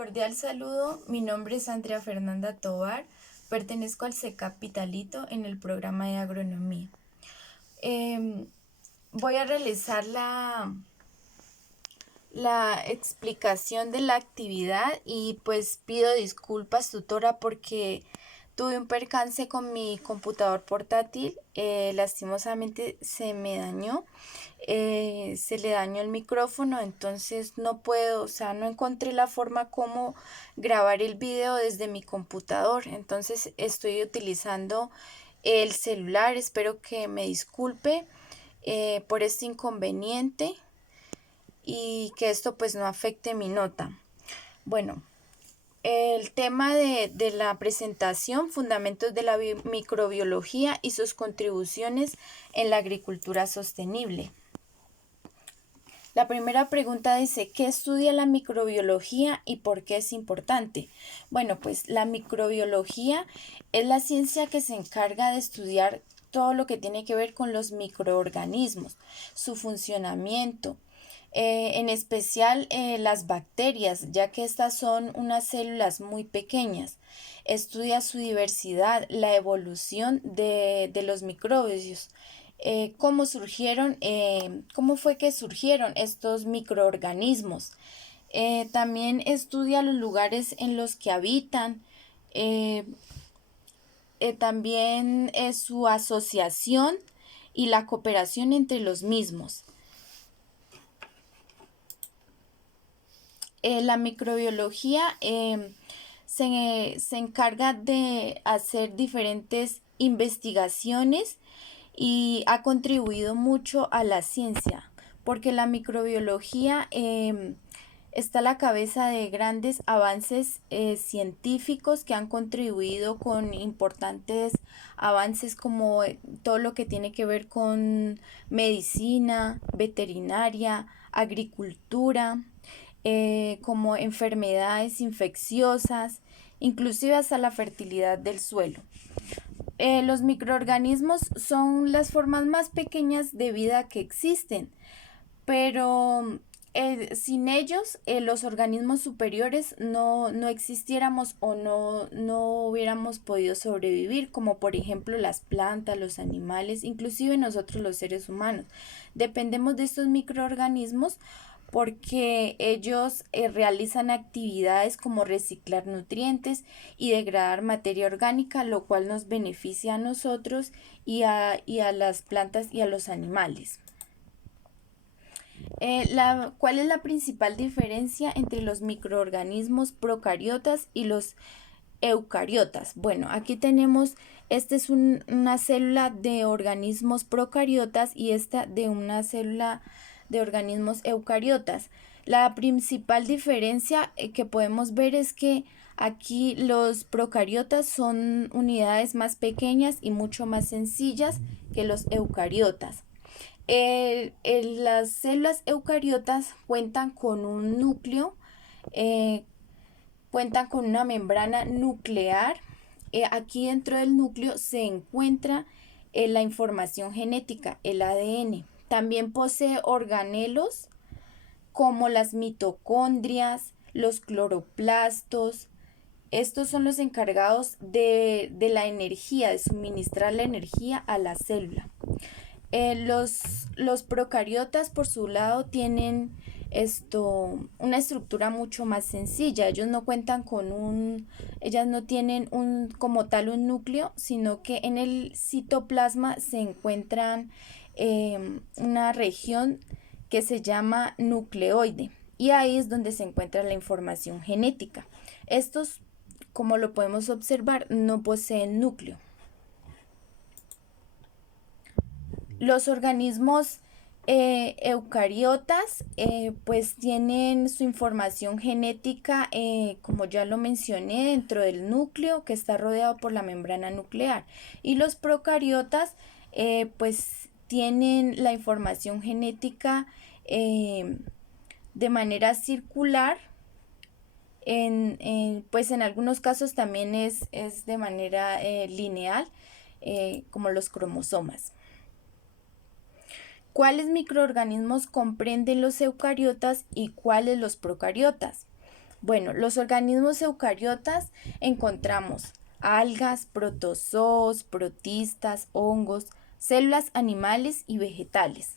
Cordial saludo, mi nombre es Andrea Fernanda Tovar, pertenezco al CECAP Pitalito en el programa de agronomía. Em, Voy a realizar la explicación de la actividad y pues pido disculpas, tutora, porque tuve un percance con mi computador portátil. Lastimosamente se me dañó. Se le dañó el micrófono, entonces no puedo, o sea, no encontré la forma como grabar el video desde mi computador, entonces estoy utilizando el celular. Espero que me disculpe por este inconveniente y que esto pues no afecte mi nota. Bueno, el tema de la presentación: fundamentos de la microbiología y sus contribuciones en la agricultura sostenible. La primera pregunta dice: ¿qué estudia la microbiología y por qué es importante? Bueno, pues la microbiología es la ciencia que se encarga de estudiar todo lo que tiene que ver con los microorganismos, su funcionamiento, en especial las bacterias, ya que estas son unas células muy pequeñas. Estudia su diversidad, la evolución de los microbios. Cómo fue que surgieron estos microorganismos. También estudia los lugares en los que habitan, eh, también su asociación y la cooperación entre los mismos. La microbiología se encarga de hacer diferentes investigaciones y ha contribuido mucho a la ciencia, porque la microbiología está a la cabeza de grandes avances científicos que han contribuido con importantes avances como todo lo que tiene que ver con medicina, veterinaria, agricultura, como enfermedades infecciosas, inclusive hasta la fertilidad del suelo. Los microorganismos son las formas más pequeñas de vida que existen, pero sin ellos los organismos superiores no existiéramos o no hubiéramos podido sobrevivir, como por ejemplo las plantas, los animales, inclusive nosotros los seres humanos. Dependemos de estos microorganismos porque ellos realizan actividades como reciclar nutrientes y degradar materia orgánica, lo cual nos beneficia a nosotros y a las plantas y a los animales. ¿Cuál es la principal diferencia entre los microorganismos procariotas y los eucariotas? Bueno, aquí tenemos, esta es una célula de organismos procariotas y esta de una célula de organismos eucariotas. La principal diferencia que podemos ver es que aquí los procariotas son unidades más pequeñas y mucho más sencillas que los eucariotas. Las células eucariotas cuentan con un núcleo, cuentan con una membrana nuclear. Aquí dentro del núcleo se encuentra la información genética, el ADN. También posee organelos como las mitocondrias, los cloroplastos. Estos son los encargados de la energía, de suministrar la energía a la célula. Los procariotas, por su lado, tienen una estructura mucho más sencilla. Ellos no cuentan con ellas no tienen como tal un núcleo, sino que en el citoplasma se encuentran una región que se llama nucleoide, y ahí es donde se encuentra la información genética. Estos, como lo podemos observar, no poseen núcleo. Los organismos eucariotas pues tienen su información genética, como ya lo mencioné, dentro del núcleo que está rodeado por la membrana nuclear, y los procariotas pues tienen la información genética de manera circular. Pues en algunos casos también es de manera lineal, como los cromosomas. ¿Cuáles microorganismos comprenden los eucariotas y cuáles los procariotas? Bueno, los organismos eucariotas encontramos algas, protozoos, protistas, hongos, células animales y vegetales.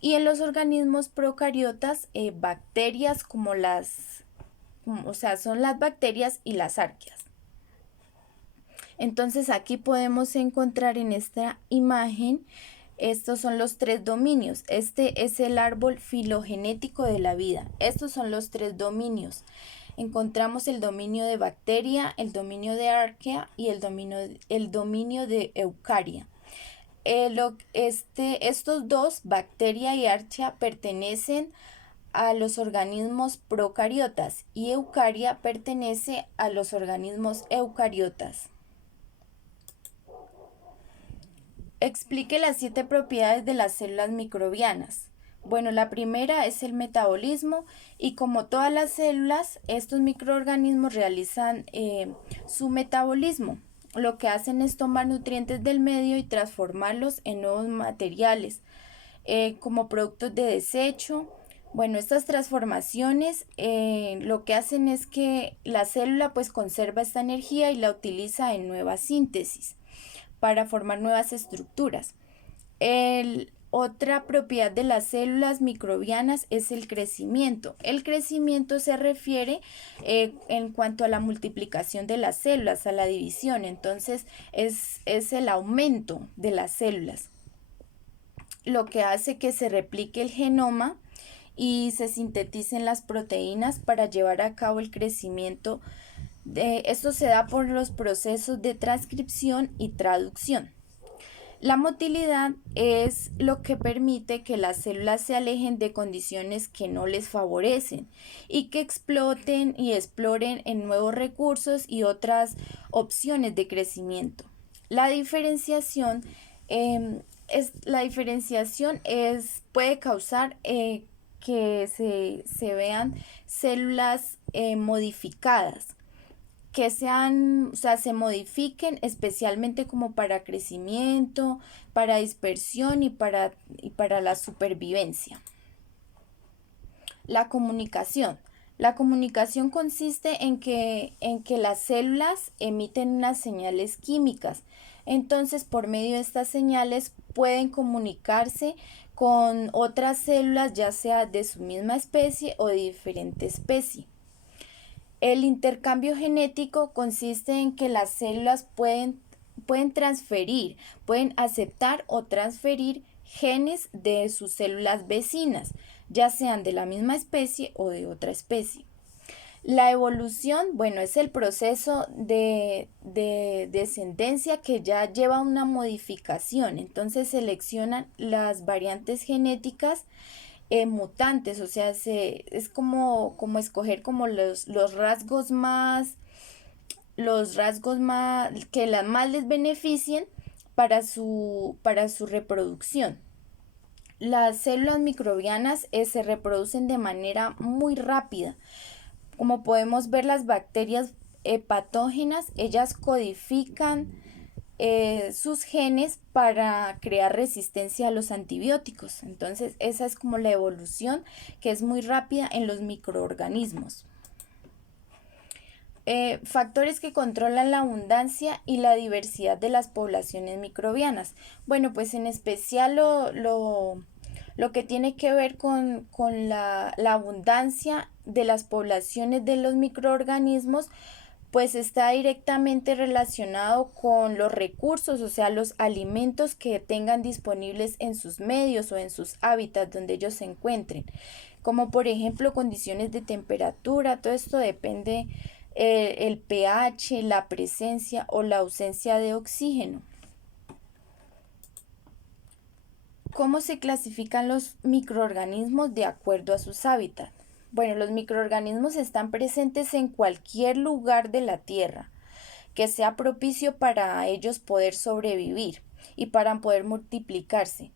Y en los organismos procariotas, bacterias o sea, son las bacterias y las arqueas. Entonces aquí podemos encontrar en esta imagen, estos son los tres dominios. Este es el árbol filogenético de la vida. Estos son los tres dominios. Encontramos el dominio de bacteria, el dominio de arquea y el dominio de eucaria. Estos dos, bacteria y arquea, pertenecen a los organismos procariotas y eucaria pertenece a los organismos eucariotas. Explique las 7 propiedades de las células microbianas. Bueno, la primera es el metabolismo y como todas las células, estos microorganismos realizan su metabolismo. Lo que hacen es tomar nutrientes del medio y transformarlos en nuevos materiales como productos de desecho. Bueno, estas transformaciones lo que hacen es que la célula pues conserva esta energía y la utiliza en nueva síntesis para formar nuevas estructuras. Otra propiedad de las células microbianas es el crecimiento. El crecimiento se refiere en cuanto a la multiplicación de las células, a la división. Entonces es el aumento de las células, lo que hace que se replique el genoma y se sinteticen las proteínas para llevar a cabo el crecimiento. Esto se da por los procesos de transcripción y traducción. La motilidad es lo que permite que las células se alejen de condiciones que no les favorecen y que exploten y exploren en nuevos recursos y otras opciones de crecimiento. La diferenciación, puede causar que se vean células modificadas, que se modifiquen especialmente como para crecimiento, para dispersión y para la supervivencia. La comunicación. La comunicación consiste en que las células emiten unas señales químicas. Entonces, por medio de estas señales pueden comunicarse con otras células, ya sea de su misma especie o de diferente especie. El intercambio genético consiste en que las células pueden transferir, pueden aceptar o transferir genes de sus células vecinas, ya sean de la misma especie o de otra especie. La evolución, bueno, es el proceso de descendencia que ya lleva una modificación. Entonces seleccionan las variantes genéticas mutantes, o sea, es como escoger como los rasgos más que más les beneficien para su reproducción. Las células microbianas se reproducen de manera muy rápida. Como podemos ver, las bacterias patógenas, ellas codifican sus genes para crear resistencia a los antibióticos. Entonces, esa es como la evolución, que es muy rápida en los microorganismos. Factores que controlan la abundancia y la diversidad de las poblaciones microbianas. Bueno, pues en especial lo que tiene que ver con la abundancia de las poblaciones de los microorganismos, pues está directamente relacionado con los recursos, o sea, los alimentos que tengan disponibles en sus medios o en sus hábitats donde ellos se encuentren, como por ejemplo condiciones de temperatura. Todo esto depende el pH, la presencia o la ausencia de oxígeno. ¿Cómo se clasifican los microorganismos de acuerdo a sus hábitats? Bueno, los microorganismos están presentes en cualquier lugar de la Tierra que sea propicio para ellos poder sobrevivir y para poder multiplicarse.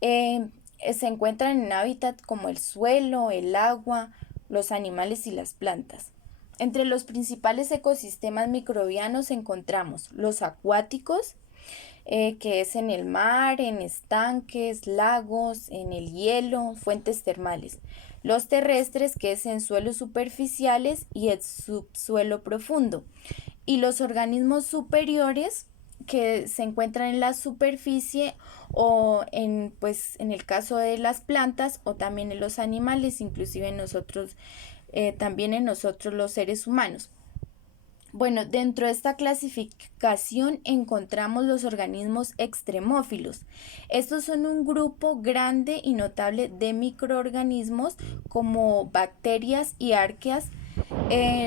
Se encuentran en hábitats como el suelo, el agua, los animales y las plantas. Entre los principales ecosistemas microbianos encontramos los acuáticos, que es en el mar, en estanques, lagos, en el hielo, fuentes termales. los terrestres, que es en suelos superficiales y el subsuelo profundo, y los organismos superiores que se encuentran en la superficie o en el caso de las plantas o también en los animales, inclusive en nosotros, también en nosotros los seres humanos. Bueno, dentro de esta clasificación encontramos los organismos extremófilos. Estos son un grupo grande y notable de microorganismos como bacterias y arqueas.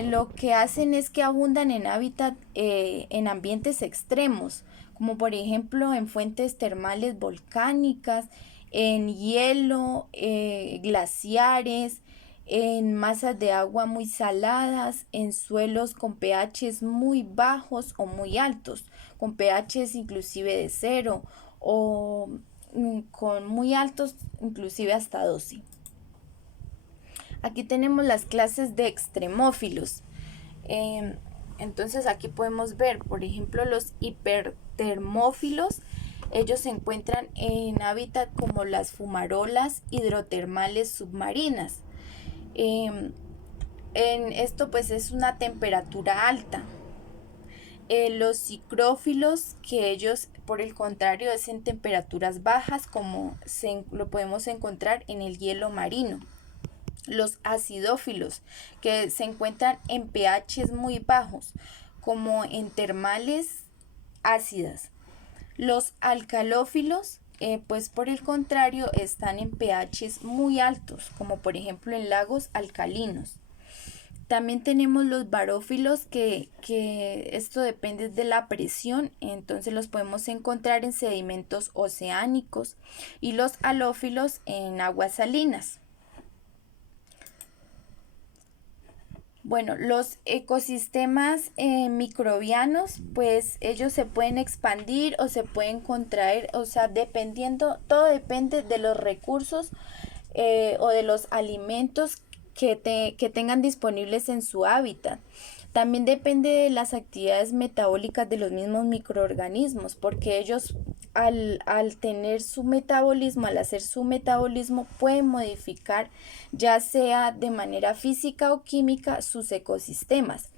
Lo que hacen es que abundan en hábitat, en ambientes extremos, como por ejemplo en fuentes termales volcánicas, en hielo, glaciares, en masas de agua muy saladas, en suelos con pHs muy bajos o muy altos, con pHs inclusive de 0 o con muy altos, inclusive hasta 12. Aquí tenemos las clases de extremófilos. Entonces aquí podemos ver, por ejemplo, los hipertermófilos. Ellos se encuentran en hábitat como las fumarolas hidrotermales submarinas. En esto pues es una temperatura alta. Los psicrófilos, que ellos por el contrario es en temperaturas bajas, como lo podemos encontrar en el hielo marino. Los acidófilos, que se encuentran en pHs muy bajos, como en termales ácidas. Los alcalófilos, pues por el contrario, están en pHs muy altos, como por ejemplo en lagos alcalinos. También tenemos los barófilos, que esto depende de la presión, entonces los podemos encontrar en sedimentos oceánicos, y los halófilos en aguas salinas. Bueno, los ecosistemas microbianos, pues ellos se pueden expandir o se pueden contraer, o sea, todo depende de los recursos o de los alimentos que tengan disponibles en su hábitat. También depende de las actividades metabólicas de los mismos microorganismos, porque ellos al tener su metabolismo, al hacer su metabolismo, pueden modificar ya sea de manera física o química sus ecosistemas.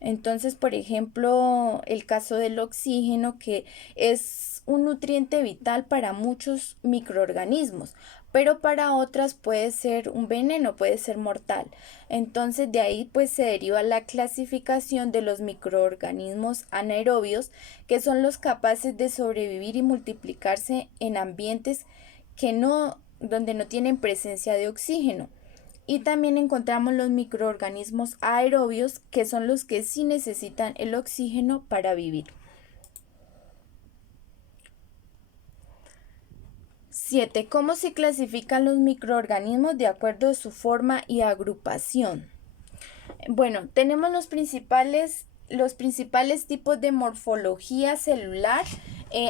Entonces, por ejemplo, el caso del oxígeno, que es un nutriente vital para muchos microorganismos, pero para otras puede ser un veneno, puede ser mortal. Entonces, de ahí pues se deriva la clasificación de los microorganismos anaerobios, que son los capaces de sobrevivir y multiplicarse en ambientes donde no tienen presencia de oxígeno. Y también encontramos los microorganismos aerobios, que son los que sí necesitan el oxígeno para vivir. 7. ¿Cómo se clasifican los microorganismos de acuerdo a su forma y agrupación? Bueno, tenemos los principales tipos de morfología celular.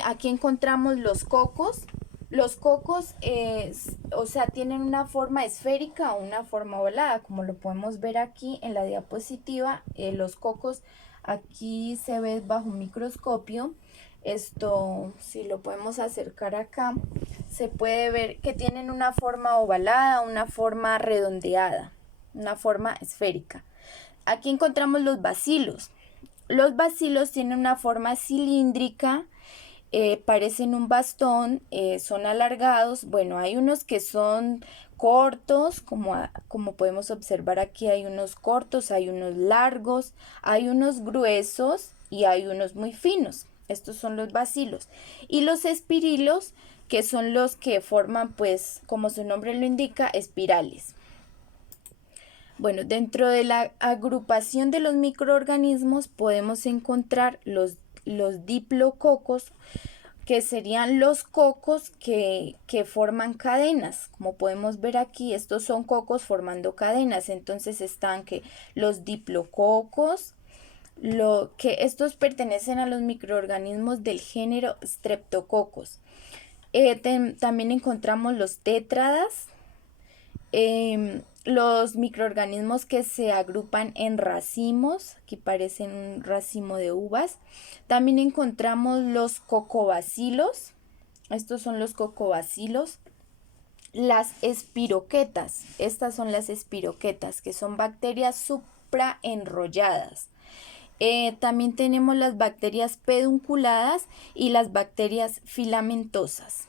Aquí encontramos los cocos. Los cocos, tienen una forma esférica o una forma ovalada, como lo podemos ver aquí en la diapositiva. Los cocos aquí se ve bajo un microscopio. Esto, si lo podemos acercar acá, se puede ver que tienen una forma ovalada, una forma redondeada, una forma esférica. Aquí encontramos los bacilos. Los bacilos tienen una forma cilíndrica, parecen un bastón, son alargados. Bueno, hay unos que son cortos, como podemos observar aquí, hay unos cortos, hay unos largos, hay unos gruesos y hay unos muy finos. Estos son los bacilos. Y los espirilos, que son los que forman, pues, como su nombre lo indica, espirales. Bueno, dentro de la agrupación de los microorganismos podemos encontrar los diplococos, que serían los cocos que forman cadenas. Como podemos ver aquí, estos son cocos formando cadenas. Entonces están que los diplococos, que estos pertenecen a los microorganismos del género Streptococcus. También encontramos los tétradas, los microorganismos que se agrupan en racimos, que parecen un racimo de uvas. También encontramos los cocobacilos. Estos son los cocobacilos. las espiroquetas. Estas son las espiroquetas, que son bacterias supraenrolladas. También tenemos las bacterias pedunculadas y las bacterias filamentosas.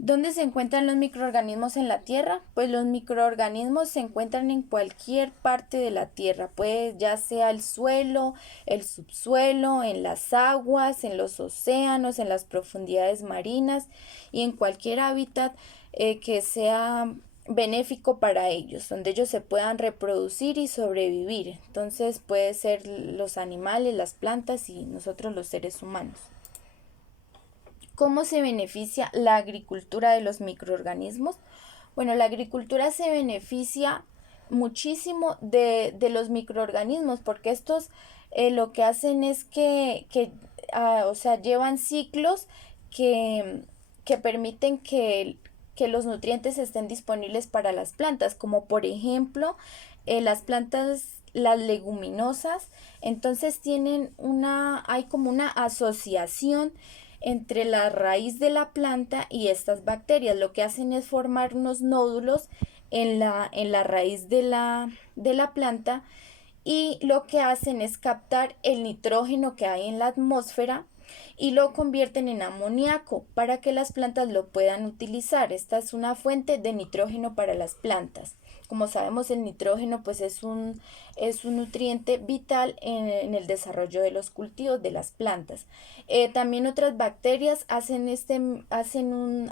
¿Dónde se encuentran los microorganismos en la Tierra? Pues los microorganismos se encuentran en cualquier parte de la Tierra, pues ya sea el suelo, el subsuelo, en las aguas, en los océanos, en las profundidades marinas y en cualquier hábitat que sea benéfico para ellos, donde ellos se puedan reproducir y sobrevivir. Entonces puede ser los animales, las plantas y nosotros los seres humanos. ¿Cómo se beneficia la agricultura de los microorganismos? Bueno, la agricultura se beneficia muchísimo de los microorganismos porque estos lo que hacen es que llevan ciclos que permiten que los nutrientes estén disponibles para las plantas, como por ejemplo las plantas, las leguminosas. Entonces hay como una asociación entre la raíz de la planta y estas bacterias. Lo que hacen es formar unos nódulos en la raíz de la planta, y lo que hacen es captar el nitrógeno que hay en la atmósfera y lo convierten en amoníaco para que las plantas lo puedan utilizar. Esta es una fuente de nitrógeno para las plantas. Como sabemos, el nitrógeno pues es un nutriente vital en el desarrollo de los cultivos de las plantas. También otras bacterias hacen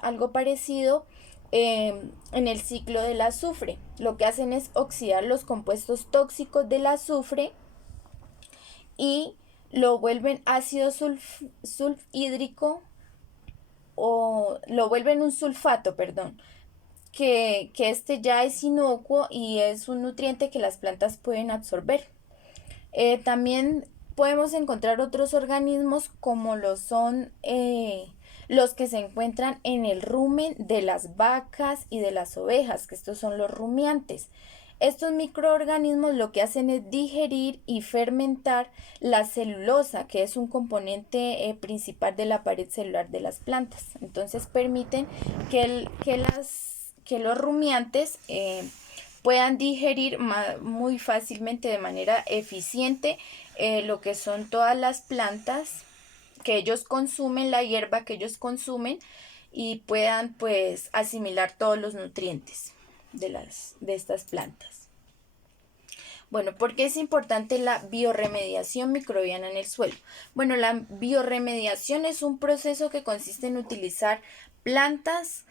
algo parecido en el ciclo del azufre. Lo que hacen es oxidar los compuestos tóxicos del azufre y lo vuelven ácido sulfhídrico, o lo vuelven un sulfato, perdón, que este ya es inocuo y es un nutriente que las plantas pueden absorber. También podemos encontrar otros organismos como lo son los que se encuentran en el rumen de las vacas y de las ovejas, que estos son los rumiantes. Estos microorganismos lo que hacen es digerir y fermentar la celulosa, que es un componente principal de la pared celular de las plantas. Entonces permiten que los rumiantes puedan digerir muy fácilmente, de manera eficiente, lo que son todas las plantas que ellos consumen, la hierba que ellos consumen, y puedan pues asimilar todos los nutrientes de estas plantas. Bueno, ¿por qué es importante la biorremediación microbiana en el suelo? Bueno, la biorremediación es un proceso que consiste en utilizar plantas,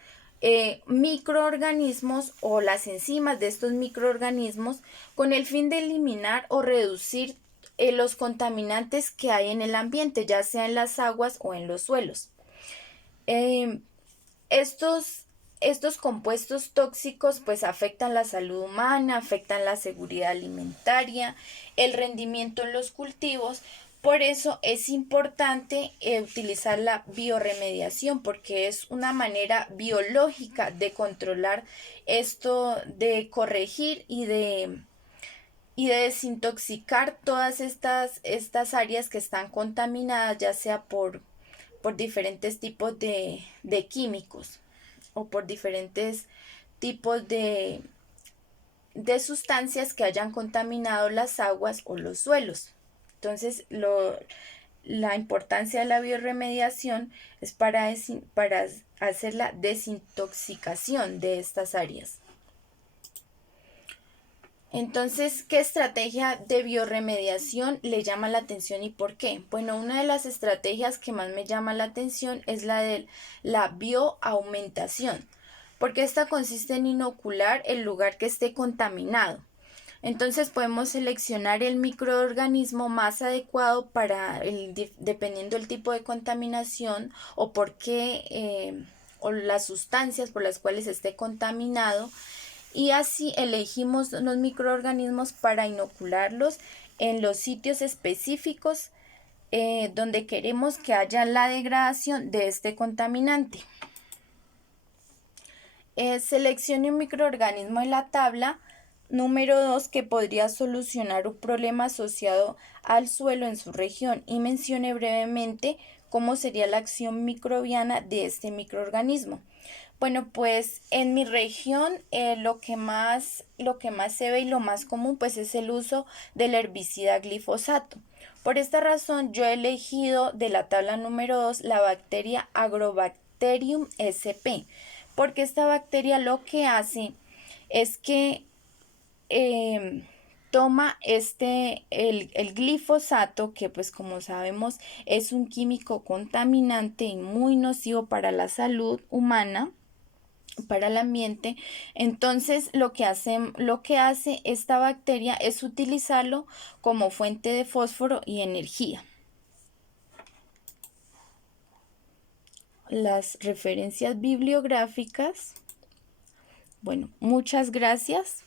microorganismos o las enzimas de estos microorganismos con el fin de eliminar o reducir los contaminantes que hay en el ambiente, ya sea en las aguas o en los suelos. Estos compuestos tóxicos pues afectan la salud humana, afectan la seguridad alimentaria, el rendimiento en los cultivos. Por eso es importante utilizar la biorremediación, porque es una manera biológica de controlar esto, de corregir y de desintoxicar todas estas áreas que están contaminadas, ya sea por diferentes tipos de químicos o por diferentes tipos de sustancias que hayan contaminado las aguas o los suelos. Entonces, la importancia de la biorremediación es para hacer la desintoxicación de estas áreas. Entonces, ¿qué estrategia de biorremediación le llama la atención y por qué? Bueno, una de las estrategias que más me llama la atención es la de la bioaumentación, porque esta consiste en inocular el lugar que esté contaminado. Entonces podemos seleccionar el microorganismo más adecuado dependiendo del tipo de contaminación o por qué o las sustancias por las cuales esté contaminado, y así elegimos los microorganismos para inocularlos en los sitios específicos donde queremos que haya la degradación de este contaminante. Seleccione un microorganismo en la tabla número 2 que podría solucionar un problema asociado al suelo en su región y mencione brevemente cómo sería la acción microbiana de este microorganismo. Bueno, pues en mi región lo que más se ve y lo más común pues es el uso del herbicida glifosato. Por esta razón yo he elegido de la tabla número 2 la bacteria Agrobacterium sp, porque esta bacteria lo que hace es que toma el glifosato, que pues como sabemos es un químico contaminante y muy nocivo para la salud humana, para el ambiente. Entonces lo que hace esta bacteria es utilizarlo como fuente de fósforo y energía. Las referencias bibliográficas. Bueno, muchas gracias.